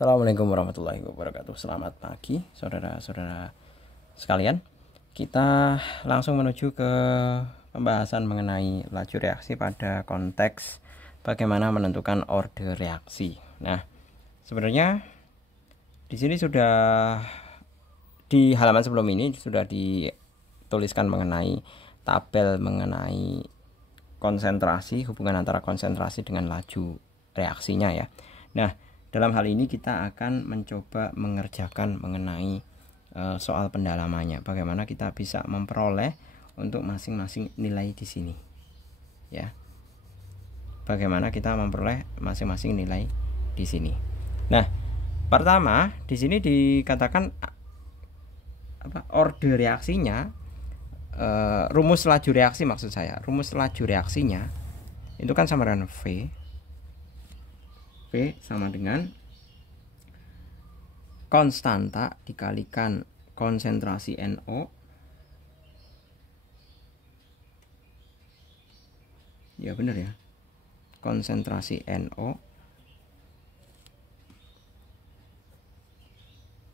Assalamualaikum warahmatullahi wabarakatuh. Selamat pagi saudara-saudara sekalian. Kita langsung menuju ke pembahasan mengenai laju reaksi pada konteks bagaimana menentukan order reaksi. Nah, sebenarnya di sini sudah di halaman sebelum ini sudah dituliskan mengenai tabel mengenai konsentrasi, hubungan antara konsentrasi dengan laju reaksinya ya. Nah, dalam hal ini kita akan mencoba mengerjakan mengenai soal pendalamannya. Bagaimana kita bisa memperoleh untuk masing-masing nilai di sini. Ya. Bagaimana kita memperoleh masing-masing nilai di sini. Nah, pertama di sini dikatakan order reaksinya, rumus laju reaksi maksud saya. Rumus laju reaksinya itu kan sama dengan V sama dengan konstanta dikalikan konsentrasi NO ya benar ya, konsentrasi NO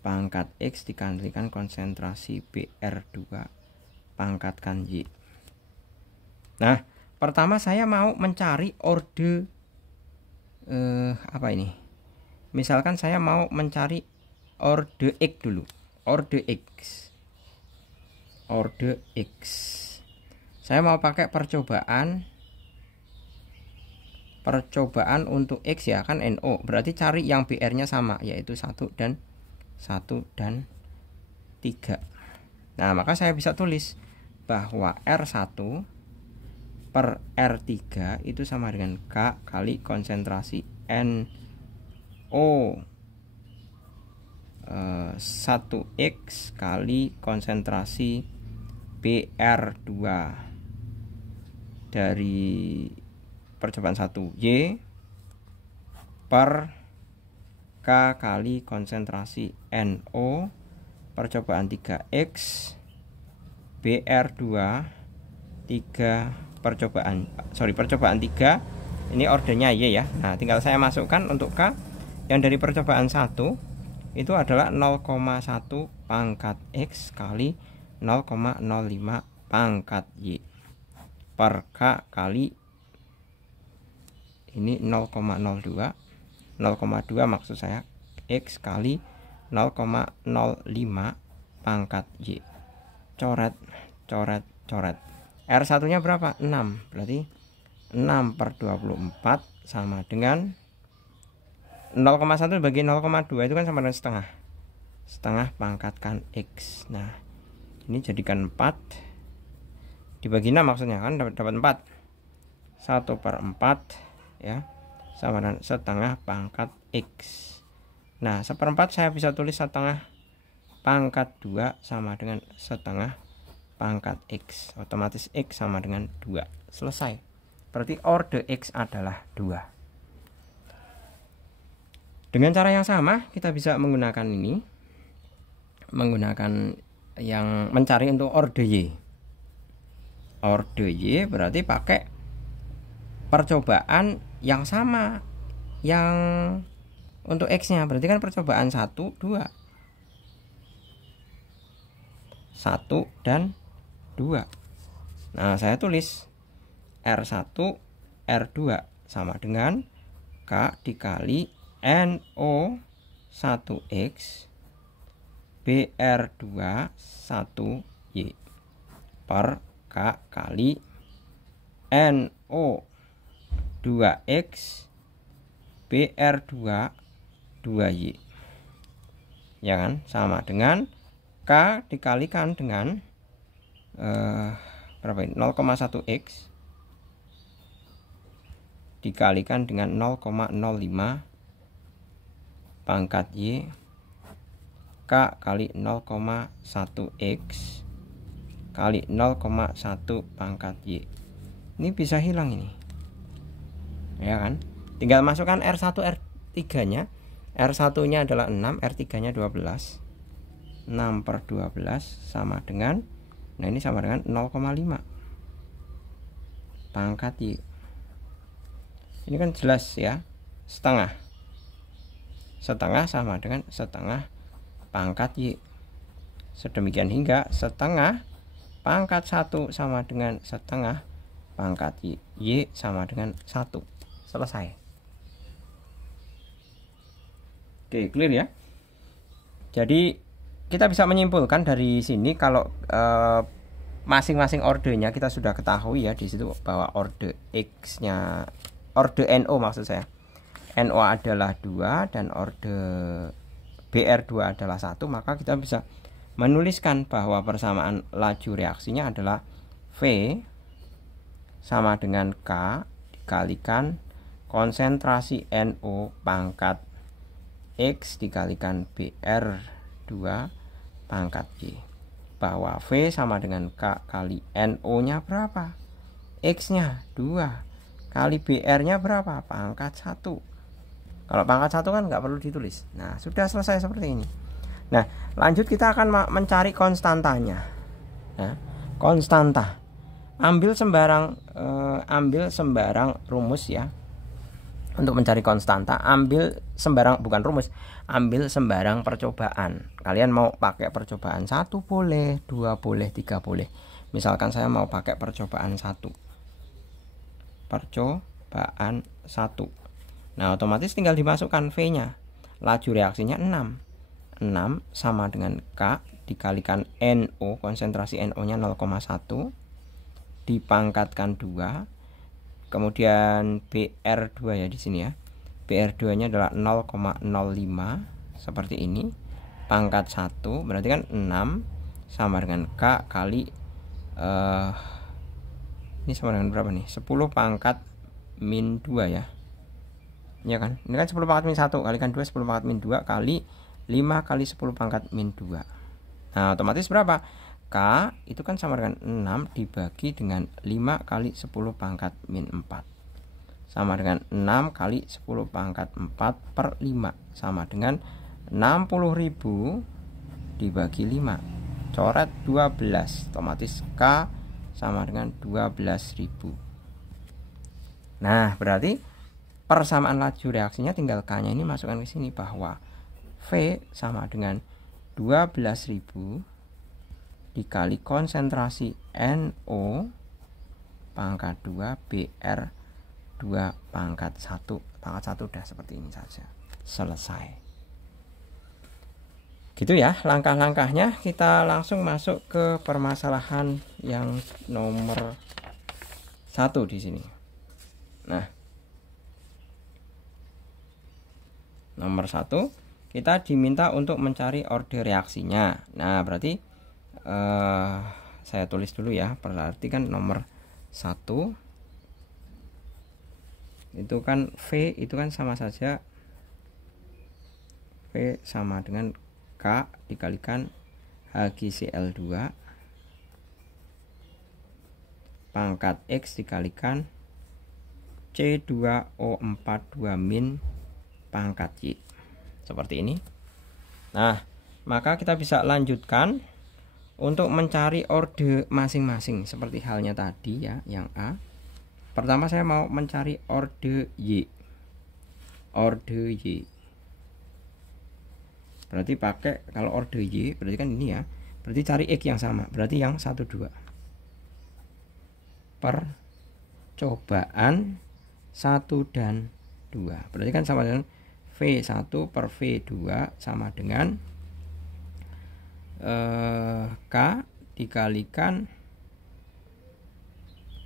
pangkat X dikalikan konsentrasi BR2 pangkatkan Y. Nah, pertama saya mau mencari order misalkan saya mau mencari order X dulu. Order X. Saya mau pakai percobaan untuk X ya kan NO. Berarti cari yang BR-nya sama yaitu 1 dan 3. Nah, maka saya bisa tulis bahwa R1 per R3 itu sama dengan K kali konsentrasi NO 1X kali konsentrasi BR2 dari percobaan 1 Y per K kali konsentrasi NO percobaan 3X BR2 percobaan 3 ini ordernya Y ya. Nah, tinggal saya masukkan untuk K yang dari percobaan 1 itu adalah 0,1 pangkat X kali 0,05 pangkat Y per K kali ini 0,02 maksud saya X kali 0,05 pangkat Y. Coret. R1 nya berapa? 6. Berarti 6 per 24 sama dengan 0,1 bagi 0,2 itu kan sama dengan setengah pangkatkan X. Nah, ini jadikan 4 dibagi 6 maksudnya kan dapat 4. 1 per 4 ya sama dengan setengah pangkat X. Nah, 1/4 saya bisa tulis setengah pangkat 2 sama dengan setengah pangkat X. Otomatis X sama dengan 2. Selesai. Berarti order X adalah 2. Dengan cara yang sama kita bisa menggunakan ini, menggunakan yang mencari untuk order Y. Order Y berarti pakai percobaan yang sama yang untuk X nya, berarti kan percobaan 1, 2 dan 2. Nah, saya tulis R1 R2 sama dengan K dikali NO 1X BR2 1Y per K kali NO 2X BR2 2Y ya kan, sama dengan K dikalikan dengan berapa ini? 0,1X dikalikan dengan 0,05 pangkat Y K kali 0,1X kali 0,1 pangkat Y. Ini bisa hilang ini ya kan, tinggal masukkan R1 R3 nya. R1 nya adalah 6, R3 nya 12. 6 per 12 sama dengan, nah ini sama dengan 0,5 pangkat Y. Ini kan jelas ya, setengah setengah sama dengan setengah pangkat Y. Sedemikian hingga setengah pangkat 1 sama dengan setengah pangkat Y. Y sama dengan 1. Selesai. Oke, clear ya. Jadi kita bisa menyimpulkan dari sini kalau masing-masing ordenya kita sudah ketahui ya di situ bahwa orde X-nya, orde NO maksud saya, NO adalah 2 dan orde BR2 adalah 1, maka kita bisa menuliskan bahwa persamaan laju reaksinya adalah V sama dengan K dikalikan konsentrasi NO pangkat X dikalikan BR2 pangkat Y, bahwa V sama dengan K kali NO nya berapa? X nya 2 kali BR nya berapa? Pangkat 1. Kalau pangkat 1 kan nggak perlu ditulis. Nah, sudah selesai seperti ini. Nah, lanjut kita akan mencari konstantanya. Nah, konstanta, ambil sembarang rumus ya. Untuk mencari konstanta, ambil sembarang, bukan rumus, ambil sembarang percobaan. Kalian mau pakai percobaan 1 boleh, 2 boleh, 3 boleh. Misalkan saya mau pakai percobaan 1. Percobaan 1. Nah, otomatis tinggal dimasukkan V-nya. Laju reaksinya 6. 6 sama dengan K dikalikan NO, konsentrasi NO-nya 0,1 dipangkatkan 2. Kemudian BR2 ya di sini ya. BR2-nya adalah 0,05 seperti ini. Pangkat 1 berarti kan 6 sama dengan K kali ini sama dengan berapa nih? 10 pangkat min 2 ya. Ya kan? Ini kan 10 pangkat min 1 kalikan 2, 10 pangkat min 2 kali 5 kali 10 pangkat min 2. Nah, otomatis berapa? K itu kan sama dengan 6 dibagi dengan 5 kali 10 pangkat min 4 sama dengan 6 kali 10 pangkat 4 per 5 sama dengan 60.000 dibagi 5 coret 12, otomatis K sama dengan 12.000. Nah, berarti persamaan laju reaksinya tinggal K nya ini masukkan ke sini, bahwa V sama dengan 12.000 dikali konsentrasi NO pangkat 2 BR 2 pangkat 1. Pangkat 1 udah seperti ini saja. Selesai. Gitu ya langkah-langkahnya. Kita langsung masuk ke permasalahan yang nomor 1 di sini. Nah, nomor 1 kita diminta untuk mencari orde reaksinya. Nah, berarti saya tulis dulu ya. Berarti kan nomor 1 itu kan V itu kan sama saja, V sama dengan K dikalikan HgCl2 pangkat X dikalikan C2O42 min pangkat Y. Seperti ini. Nah, maka kita bisa lanjutkan untuk mencari orde masing-masing seperti halnya tadi ya, yang A. Pertama saya mau mencari orde Y. Orde Y. Berarti pakai, kalau orde Y berarti kan ini ya. Berarti cari X yang sama. Berarti yang 1 2. Percobaan 1 dan 2. Berarti kan sama dengan V1 per V2 sama dengan K dikalikan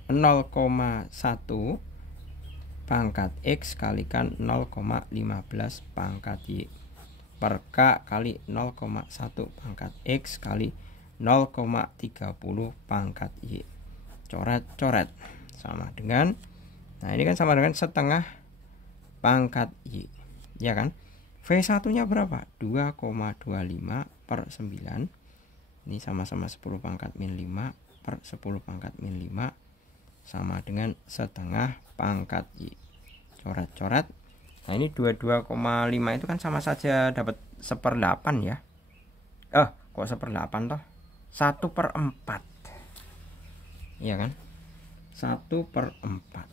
0,1 pangkat X kalikan 0,15 pangkat Y per K kali 0,1 pangkat X kali 0,30 pangkat Y. Coret-coret sama dengan, nah ini kan sama dengan setengah pangkat Y, ya kan? V1 nya berapa? 2,25 per 9. Ini sama-sama 10 pangkat min 5 per 10 pangkat min 5 sama dengan setengah pangkat Y. Coret-coret. Nah, ini 22,5 itu kan sama saja dapat 1/8 ya. Kok 1/8 toh? 1/4. Iya kan? 1/4.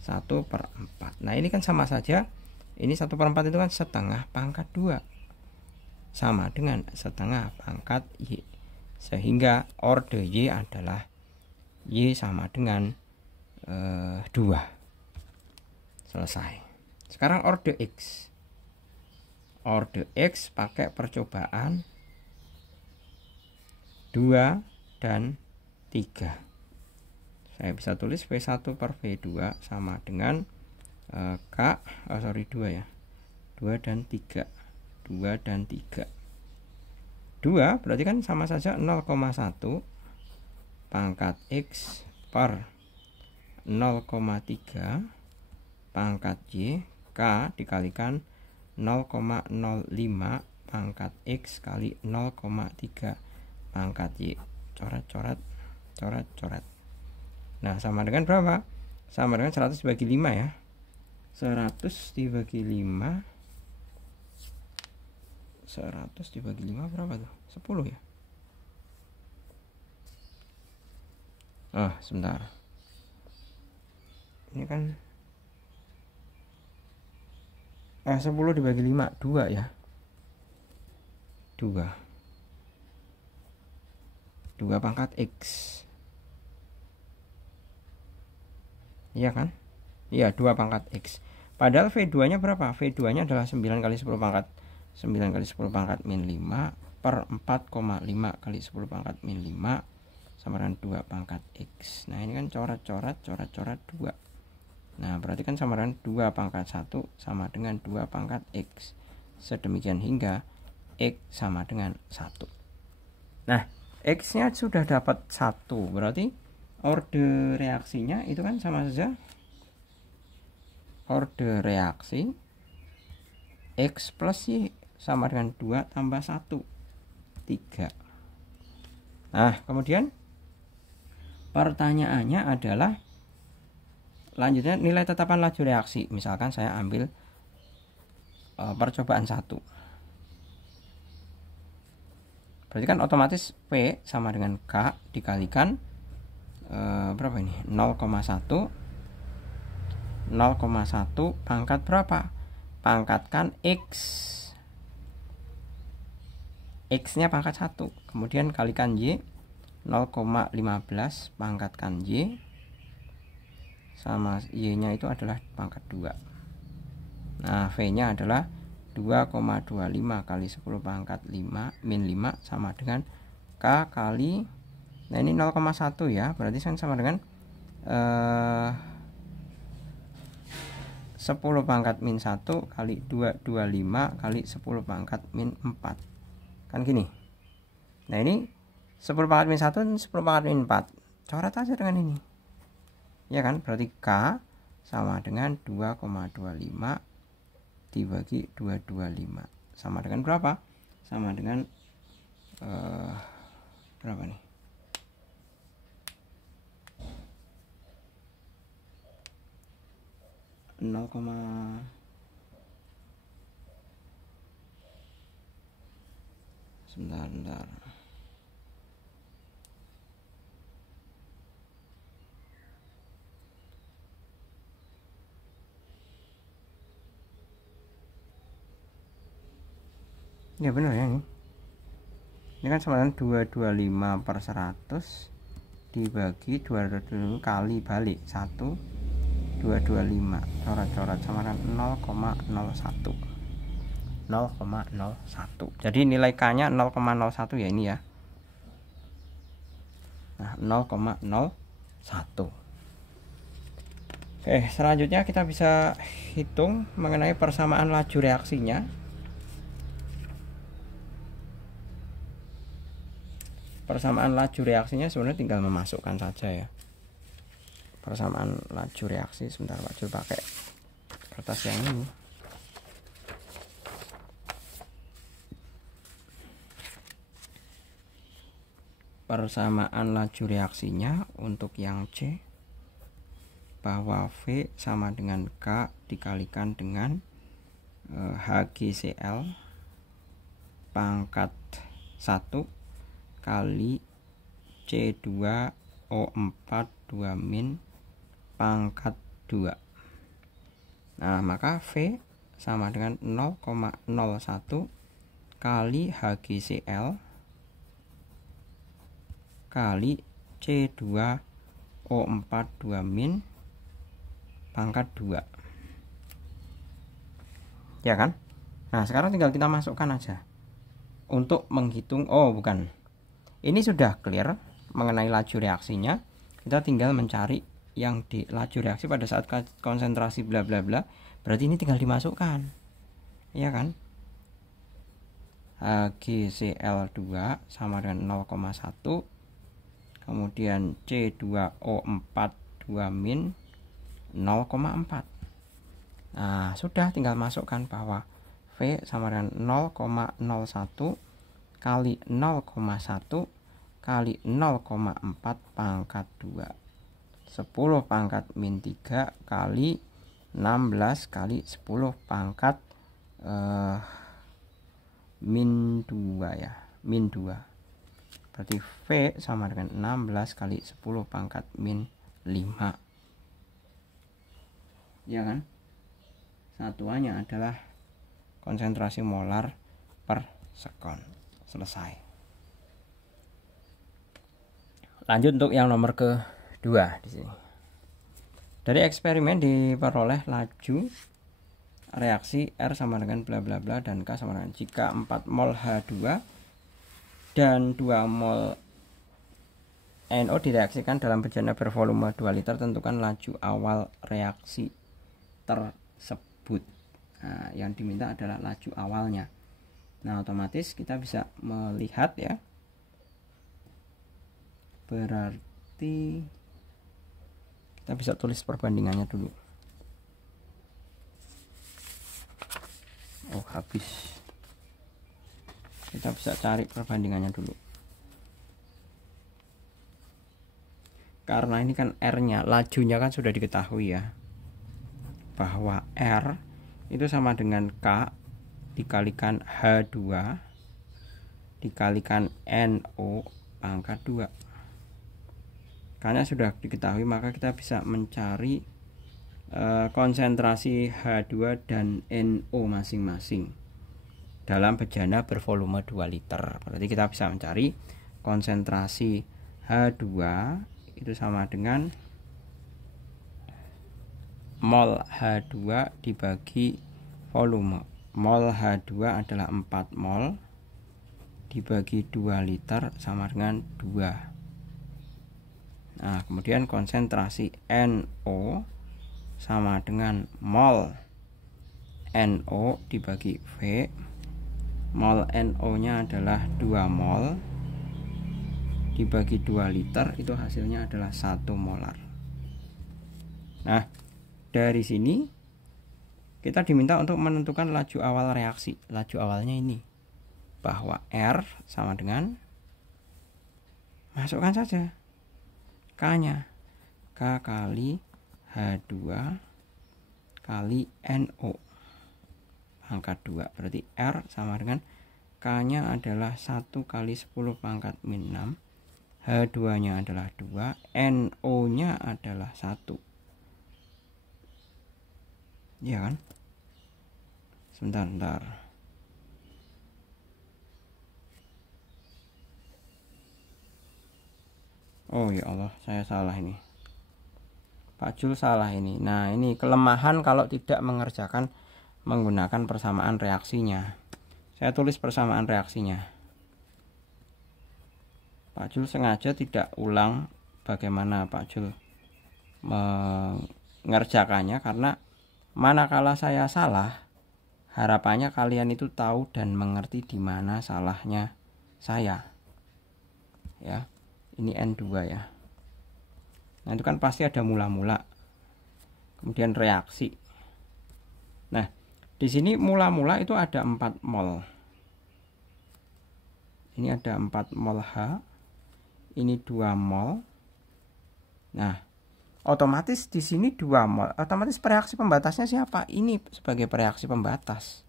1/4. Nah, ini kan sama saja Ini 1/4 itu kan setengah pangkat 2, sama dengan setengah pangkat Y. Sehingga orde Y adalah Y sama dengan 2. Selesai. Sekarang orde X. Orde X pakai percobaan 2 dan 3. Saya bisa tulis V1 per V2 sama dengan 2 ya. 2 dan 3. 2 dan 3. 2 berarti kan sama saja 0,1 pangkat X per 0,3 pangkat Y, K dikalikan 0,05 pangkat X kali 0,3 pangkat Y. Coret-coret, coret-coret. Nah, sama dengan berapa? Sama dengan 100 dibagi 5 ya. 100 dibagi 5. 100 dibagi 5 berapa tuh? 10 ya? Sebentar. Ini kan 10 dibagi 5, 2 ya. 2 pangkat X. Iya kan? Iya, 2 pangkat X. Padahal V2 nya berapa? V2 nya adalah 9 kali 10 pangkat 9 kali 10 pangkat min 5 per 4,5 kali 10 pangkat min 5 sama dengan 2 pangkat X. Nah, ini kan coret-coret, coret-coret 2. Nah, berarti kan sama dengan 2 pangkat 1 sama dengan 2 pangkat X. Sedemikian hingga X sama dengan 1. Nah, X-nya sudah dapat 1. Berarti orde reaksinya itu kan sama saja orde reaksi X plus Y sama dengan 2 tambah 1, 3. Nah, kemudian pertanyaannya adalah lanjutnya nilai tetapan laju reaksi. Misalkan saya ambil percobaan 1. Berarti kan otomatis P sama dengan K dikalikan berapa ini? 0,1 pangkat berapa? Pangkatkan X. X-nya pangkat 1. Kemudian kalikan Y. 0,15 pangkatkan Y. Sama Y-nya itu adalah pangkat 2. Nah, V-nya adalah 2,25 kali 10 pangkat 5 min 5 sama dengan K kali, nah ini 0,1 ya, berarti sama dengan 10 pangkat min 1 kali 225 kali 10 pangkat min 4. Kan gini. Nah, ini 10 pangkat min 1 dan 10 pangkat min 4. Coret aja dengan ini. Ya kan? Berarti K sama dengan 2,25 dibagi 225 sama dengan berapa? Sama dengan berapa nih? 0, sebentar. Ya benar ya ini. Ini kan sama dengan 225 per 100 dibagi 225 kali balik 1 225 coret-coret sama dengan 0,01. Jadi nilai K nya 0,01 ya ini ya. Nah, 0,01. Oke, selanjutnya kita bisa hitung mengenai persamaan laju reaksinya. Persamaan laju reaksinya sebenarnya tinggal memasukkan saja ya. Persamaan laju reaksi, sebentar Pak Jul pakai kertas yang ini. Persamaan laju reaksinya untuk yang C, bahwa V sama dengan K dikalikan dengan HgCl pangkat 1 kali C2O4 2- pangkat 2. Nah, maka V sama dengan 0,01 kali HgCl kali C2O4 2- pangkat 2. Ya kan? Nah, sekarang tinggal kita masukkan aja untuk menghitung. Oh, bukan. Ini sudah clear mengenai laju reaksinya. Kita tinggal mencari yang di laju reaksi pada saat konsentrasi bla bla bla. Berarti ini tinggal dimasukkan. Ya kan? HgCl2 sama dengan 0,1, kemudian C2O4 2- 0,4. Nah, sudah, tinggal masukkan bahwa V sama dengan 0,01 kali 0,1 kali 0,4 pangkat 2, 10 pangkat min 3 kali 16 kali 10 pangkat min 2 ya, min 2. Berarti V sama dengan 16 kali 10 pangkat min 5. Ya kan? Satuannya adalah konsentrasi molar per sekon. Selesai. Lanjut untuk yang nomor kedua di sini. Dari eksperimen diperoleh laju reaksi R sama dengan bla bla bla dan K sama dengan jika 4 mol H2 dan 2 mol NO direaksikan dalam bejana bervolume 2 liter, tentukan laju awal reaksi tersebut. Nah, yang diminta adalah laju awalnya. Nah, otomatis kita bisa melihat ya. Berarti kita bisa tulis perbandingannya dulu. Oh, habis. Kita bisa cari perbandingannya dulu. Karena ini kan R-nya, lajunya kan sudah diketahui ya. Bahwa R itu sama dengan K dikalikan H2 dikalikan NO pangkat 2. Karena sudah diketahui, maka kita bisa mencari konsentrasi H2 dan NO masing-masing dalam bejana bervolume 2 liter. Berarti kita bisa mencari konsentrasi H2 itu sama dengan mol H2 dibagi volume. Mol H2 adalah 4 mol dibagi 2 liter sama dengan 2. Nah, kemudian konsentrasi NO sama dengan mol NO dibagi V. Mol NO nya adalah 2 mol dibagi 2 liter, itu hasilnya adalah 1 molar. Nah, dari sini kita diminta untuk menentukan laju awal reaksi. Laju awalnya ini, bahwa R sama dengan, masukkan saja K-nya, K kali H2 kali NO pangkat 2. Berarti R sama dengan K-nya adalah 1 kali 10 pangkat min 6, H2 nya adalah 2, NO nya adalah 1. Ya kan? Sebentar. Oh ya Allah, saya salah ini. Pak Jul salah ini. Nah, ini kelemahan kalau tidak mengerjakan menggunakan persamaan reaksinya. Saya tulis persamaan reaksinya. Pak Jul sengaja tidak ulang bagaimana Pak Jul mengerjakannya, karena manakala saya salah, harapannya kalian itu tahu dan mengerti di mana salahnya saya. Ya, ini N2 ya. Nah, itu kan pasti ada mula-mula, kemudian reaksi. Nah, di sini mula-mula itu ada 4 mol. Ini ada 4 mol H, ini 2 mol. Nah, otomatis di sini 2 mol. Otomatis reaksi pembatasnya siapa? Ini sebagai reaksi pembatas.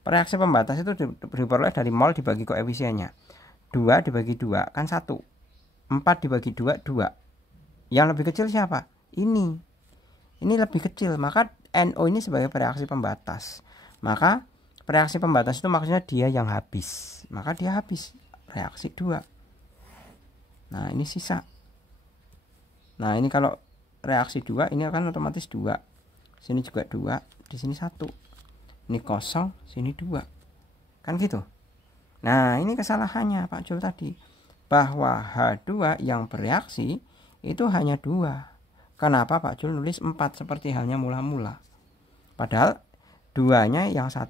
Reaksi pembatas itu diperoleh dari mol dibagi koefisiennya. 2 dibagi 2 kan 1. 4 dibagi 2 2. Yang lebih kecil siapa? Ini lebih kecil, maka NO ini sebagai reaksi pembatas. Maka reaksi pembatas itu maksudnya dia yang habis, maka dia habis reaksi 2. Nah ini sisa. Nah ini kalau reaksi 2 ini akan otomatis 2, sini juga 2, di sini 1, ini kosong, sini 2, kan gitu. Nah ini kesalahannya Pak Jul tadi, bahwa H2 yang bereaksi itu hanya 2. Kenapa Pak Jul nulis 4 seperti halnya mula-mula? Padahal 2-nya yang 1,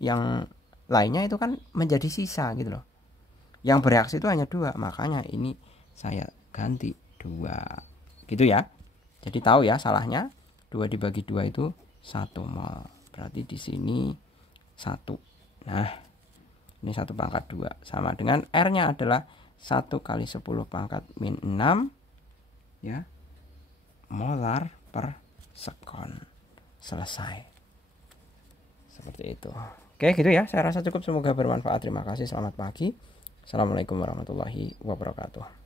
yang lainnya itu kan menjadi sisa gitu loh. Yang bereaksi itu hanya 2, makanya ini saya ganti 2. Gitu ya. Jadi tahu ya salahnya, 2 dibagi 2 itu 1 mol. Berarti di sini 1. Nah, ini 1 pangkat 2 sama dengan R-nya adalah 1 kali 10 pangkat min 6 ya, molar per sekon. Selesai. Seperti itu. Oke gitu ya, saya rasa cukup, semoga bermanfaat. Terima kasih, selamat pagi. Assalamualaikum warahmatullahi wabarakatuh.